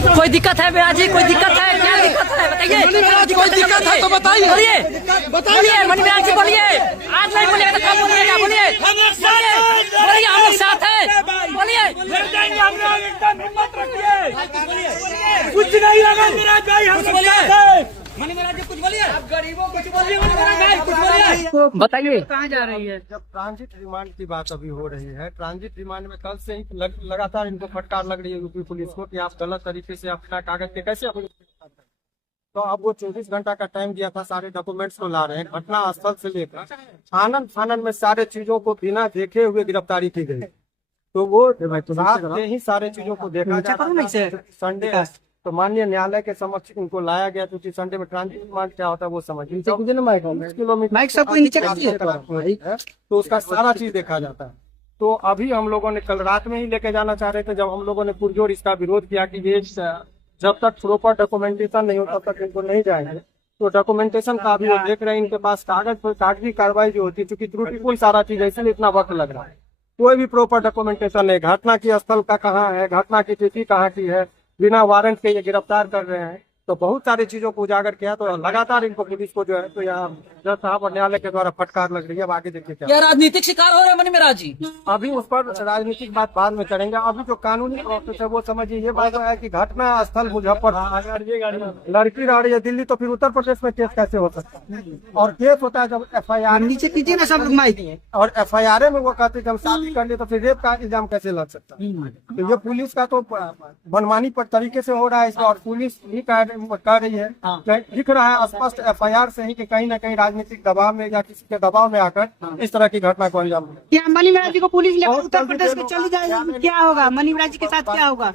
कोई दिक्कत है मेरा जी? कोई दिक्कत है? क्या दिक्कत है बताइए? कोई दिक्कत है तो बताइए। बोलिए मणि महाराज जी बोलिए। आज नहीं बोलिएगा तो कब बोलिएगा? बोलिए बोलिए, हम लोग साथ हैं। बोलिए कुछ नहीं लगा मेरा भाई, हम सब साथ हैं। मणि महाराज जी कुछ बोलिए। आप गरीबों कुछ बोलिए, मणि महाराज भाई कुछ बोलिए। बताइए कहाँ जा रही है? जब ट्रांजिट रिमांड की बात अभी हो रही है, ट्रांजिट रिमांड में कल से ही लगातार इनको फटकार लग रही है यूपी पुलिस को कि आप गलत तरीके से अपना कागज के कैसे अपने। तो अब वो 24 घंटा का टाइम दिया था, सारे डॉक्यूमेंट्स को ला रहे हैं। घटना स्थल से लेकर आनंद फानन में सारे चीजों को बिना देखे हुए गिरफ्तारी की गई। तो वो रात से ही सारे चीजों को देखा जाता है। संडे तो माननीय न्यायालय के समक्ष इनको लाया गया, क्योंकि संडे में ट्रांजिट रिमांड क्या होता है वो समझिए। तो उसका सारा चीज देखा जाता है। तो अभी हम लोगों ने कल रात में ही लेके जाना चाह रहे थे, जब हम लोगों ने पुरजोर इसका विरोध किया कि ये जब तक प्रॉपर डॉक्यूमेंटेशन नहीं होता तब तक इनको नहीं जाएंगे। तो डॉक्यूमेंटेशन का अभी वो देख रहे हैं, इनके पास कागजी कार्रवाई जो होती है, चूंकि त्रुटिपूर्ण सारा चीज है, इसलिए इतना वक्त लग रहा है। कोई भी प्रॉपर डॉक्यूमेंटेशन नहीं, घटना की स्थल का कहाँ है, घटना की तिथि कहाँ की है, बिना वारंट के ये गिरफ्तार कर रहे हैं। तो बहुत सारी चीजों को उजागर किया, तो लगातार इनको पुलिस को जो है तो यहाँ जज साहब और न्यायालय के द्वारा फटकार लग रही है। अब आगे देखिए क्या राजनीतिक शिकार हो रहे हैं मणि महाराज जी। अभी उस पर राजनीतिक बात बाद में करेंगे। अभी जो कानूनी प्रोसेस है वो समझिए। ये बात है कि घटना स्थल मुजफ्फरपुर, लड़की रह रही है दिल्ली, तो फिर उत्तर प्रदेश में केस कैसे हो सकता है? और केस होता है जब FIR नीचे कीजिए ना सब लोग, और FIR में वो कहते हैं जब शादी कर लिए तो फिर रेप का इल्जाम कैसे लग सकता है? तो ये पुलिस का तो मनमानी पर तरीके से हो रहा है इसमें, और पुलिस भी कह रही है, दिख रहा है स्पष्ट FIR से ही कि कहीं ना कहीं राजनीतिक दबाव में या किसी के दबाव में आकर इस तरह की घटना को अंजाम दिया। क्या मणि महाराज जी को पुलिस लेकर उत्तर प्रदेश में चली जाएगी? क्या होगा मणि महाराज जी के साथ? क्या होगा?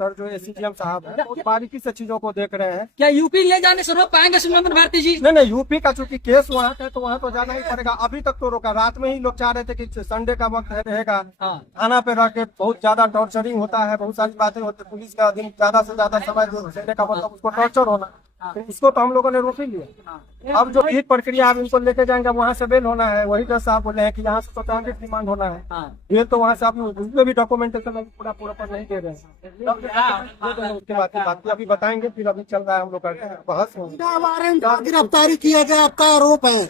सर जो ACGM साहब है बहुत बारीकी से चीजों को देख रहे हैं। क्या यूपी ले जाने से रोक पाएंगे सुमन भारती जी? नहीं, यूपी का चूंकि केस वहाँ का है तो वहाँ तो जाना ही पड़ेगा। अभी तक तो रोका, रात में ही लोग चाह रहे थे कि संडे का वक्त रहेगा, थाना पे रह के बहुत ज्यादा टॉर्चरिंग होता है, बहुत सारी बातें होती है। पुलिस का दिन ज्यादा से ज्यादा समय जो संडे का मतलब उसको टॉर्चर होना, तो इसको तो हम लोगों ने रोक ही लिया। अब जो एक प्रक्रिया आप इनको लेके जाएंगे, वहाँ से बेल होना है। वही जज साहब बोले हैं कि यहाँ से तो ट्रांजिट रिमांड होना है। ये तो वहाँ से आप उसमें भी डॉक्यूमेंटेशन पूरा पर नहीं दे रहे हैं। उसके बाद की बात अभी बताएंगे, फिर अभी चल रहा है हम लोग का बहस। गिरफ्तारी किया गया आपका आरोप है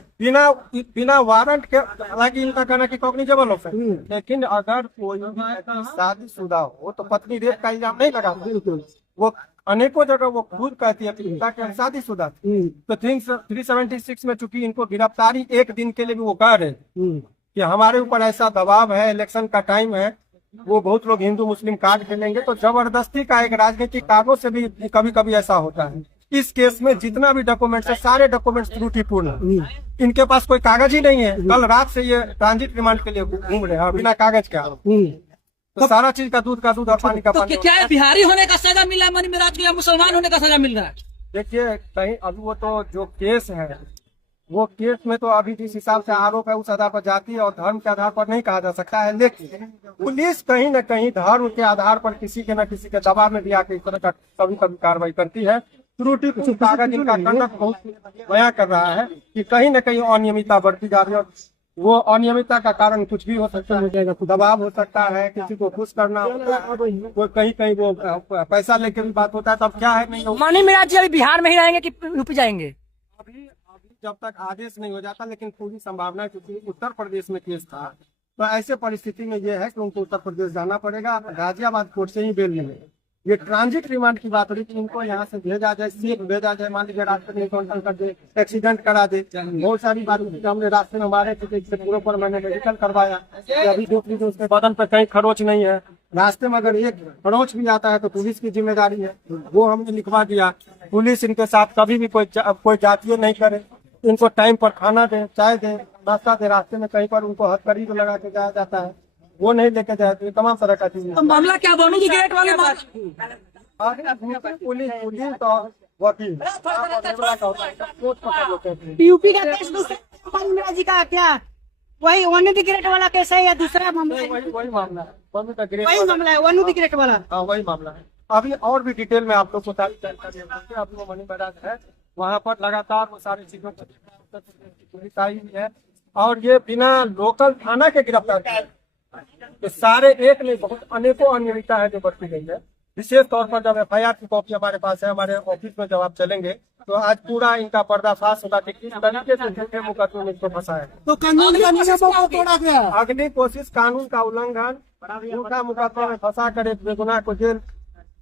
बिना वारंट के। हालांकि इनका कहना कि कॉग्निजेबल ऑफेंस, लेकिन अगर कोई शादीशुदा हो तो पत्नी रेप का इल्जाम नहीं लगा। वो अनेकों जगह वो खुद कहती है कि शादीशुदा थी। तो 376 में चूंकि इनको गिरफ्तारी एक दिन के लिए भी वो कह रहे कि हमारे ऊपर ऐसा दबाव है, इलेक्शन का टाइम है, वो बहुत लोग हिंदू मुस्लिम कार्ड खेलेंगे। तो जबरदस्ती का एक राजनीतिक कारणों से भी कभी कभी ऐसा होता है। इस केस में जितना भी डॉक्यूमेंट्स है सारे डॉक्यूमेंट्स त्रुटिपूर्ण है। इनके पास कोई कागज ही नहीं है। कल रात से ये ट्रांजिट रिमांड के लिए घूम रहे हैं बिना कागज के। तो सारा चीज का दूध और पानी का पानी। तो क्या है, बिहारी होने का सजा मिला मणि महाराज को या मुसलमान होने का सजा मिल रहा है? देखिए कहीं अभी वो तो जो केस है वो केस में तो अभी जिस हिसाब से आरोप है उस आधार पर जाति और धर्म के आधार पर नहीं कहा जा सकता है। लेकिन पुलिस कहीं न कहीं धर्म के आधार पर किसी के न किसी के दबाव में भी आकर इस तरह का कभी कभी कार्रवाई करती है। त्रुटि कागज इनका कंडक्ट बहुत बयां कर रहा है कि कहीं न कहीं अनियमितता बढ़ती जा रही है। और वो अनियमितता का कारण कुछ भी हो सकता है, दबाव हो सकता है, किसी को खुश करना होता है, वो कहीं वो पैसा लेके भी बात होता है। तब क्या है, नहीं मणि महाराज जी अभी बिहार में ही रहेंगे कि यूपी जाएंगे? अभी जब तक आदेश नहीं हो जाता, लेकिन पूरी संभावना है क्योंकि उत्तर प्रदेश में केस था, तो ऐसे परिस्थिति में ये है कि उनको उत्तर प्रदेश जाना पड़ेगा। गाजियाबाद कोर्ट से ही बेल मिलेगी। ये ट्रांजिट रिमांड की बात हो रही थी, इनको यहाँ से भेजा जाए, सेफ भेजा जाए। मान लीजिए रास्ते में एनकाउंटर कर दे, एक्सीडेंट करा दे, बहुत सारी बात हमने रास्ते में मारे थे, इससे पूरे पर मैंने मेडिकल करवाया। अभी दूसरी जो उसके बदन पर कहीं खरोच नहीं है। रास्ते में अगर एक खरोच भी आता है तो पुलिस की जिम्मेदारी है, वो हमने लिखवा दिया। पुलिस इनके साथ कभी भी कोई जातीय नहीं करे। इनको टाइम पर खाना दे, चाय दे, नाश्ता दे। रास्ते में कहीं पर उनको हथकड़ी लगा के जाया जाता है, वो नहीं लेके जाए। तो तमाम तरह का चीज। तो मामला क्या बनू की गेट वाले पुलिस तो वकील यूपी का केस दूसरा मणि महाराज जी का क्या वही वन ग्रेट वाला केस है या दूसरा मामला? वही मामला है, वही मामला है वन ग्रेट वाला। हाँ वही मामला है। अभी और भी डिटेल में आप लोग को सारी जानकारी है। अभी वो मणि महाराज है वहाँ पर लगातार वो सारी चीजों को पुलिस आई हुई है। और ये बिना लोकल थाना के गिरफ्तार तो सारे एक नहीं बहुत अनेकों अनियमितता है जो बरती गई है। विशेष तौर पर जब FIR की कॉपी हमारे पास है, हमारे ऑफिस में जब आप चलेंगे तो आज पूरा इनका पर्दाफाश होगा कि किस तरीके से झूठे मुकदमे में इसको फंसा है। तो कानून का नियमों को तोड़ा गया। अगली कोशिश कानून का उल्लंघन, झूठा मुकदमा में फंसा कर एक बेगुनाह को जेल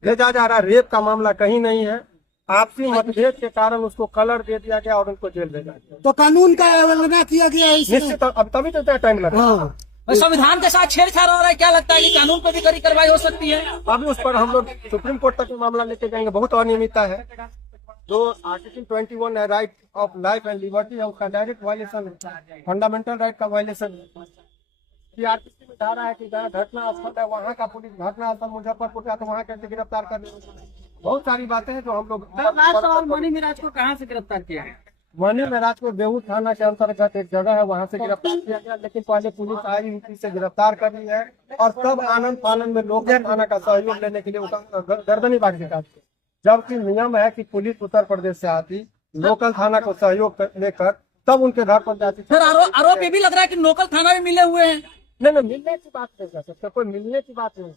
भेजा जा रहा। रेप का मामला कहीं नहीं है, आपसी मतभेद के कारण उसको कलर दे दिया गया और उनको जेल भेजा गया। तो कानून का अवहेलना किया गया है इसमें। निश्चित अब तभी तो इतना टाइम लगा। हाँ। और संविधान के साथ छेड़छाड़ हो रहा है, क्या लगता है कि कानून पर भी कड़ी कार्रवाई हो सकती है? अभी उस पर हम लोग सुप्रीम कोर्ट तक मामला लेके जाएंगे। बहुत अनियमितता है, जो आर्टिकल 21 है, right of life and liberty है, उसका डायरेक्ट वायलेशन है, फंडामेंटल राइट का वायलेशन है। CRPC में धारा है कि जहाँ घटना स्थल है वहाँ का पुलिस घटना स्थल मुजफ्फरपुर का तो वहाँ कैसे गिरफ्तार कर ले। बहुत सारी बातें हैं जो हम लोग। मणि मिराज को कहाँ से गिरफ्तार किया है? मणि महराज को बेहू थाना के अंतर्गत एक जगह है, वहाँ से गिरफ्तार किया गया, लेकिन पहले पुलिस आई यूपी से गिरफ्तार कर ली है और तब आनंद फानंद में लोकल थाना का सहयोग लेने के लिए उसका गर्दनी बांध के काट दिया। जबकि नियम है कि पुलिस उत्तर प्रदेश से आती, लोकल थाना को सहयोग लेकर तब उनके घर पर जाती। सर आरोप ये भी लग रहा है कि लोकल थाना में मिले हुए हैं। नहीं, मिलने की बात नहीं कर सकते, कोई मिलने की बात नहीं।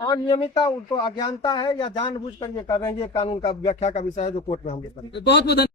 अनियमितता, उनको अज्ञानता है या जानबूझकर ये कर रहे हैं, ये कानून का व्याख्या का विषय है जो कोर्ट में हम लोग करेंगे। बहुत बहुत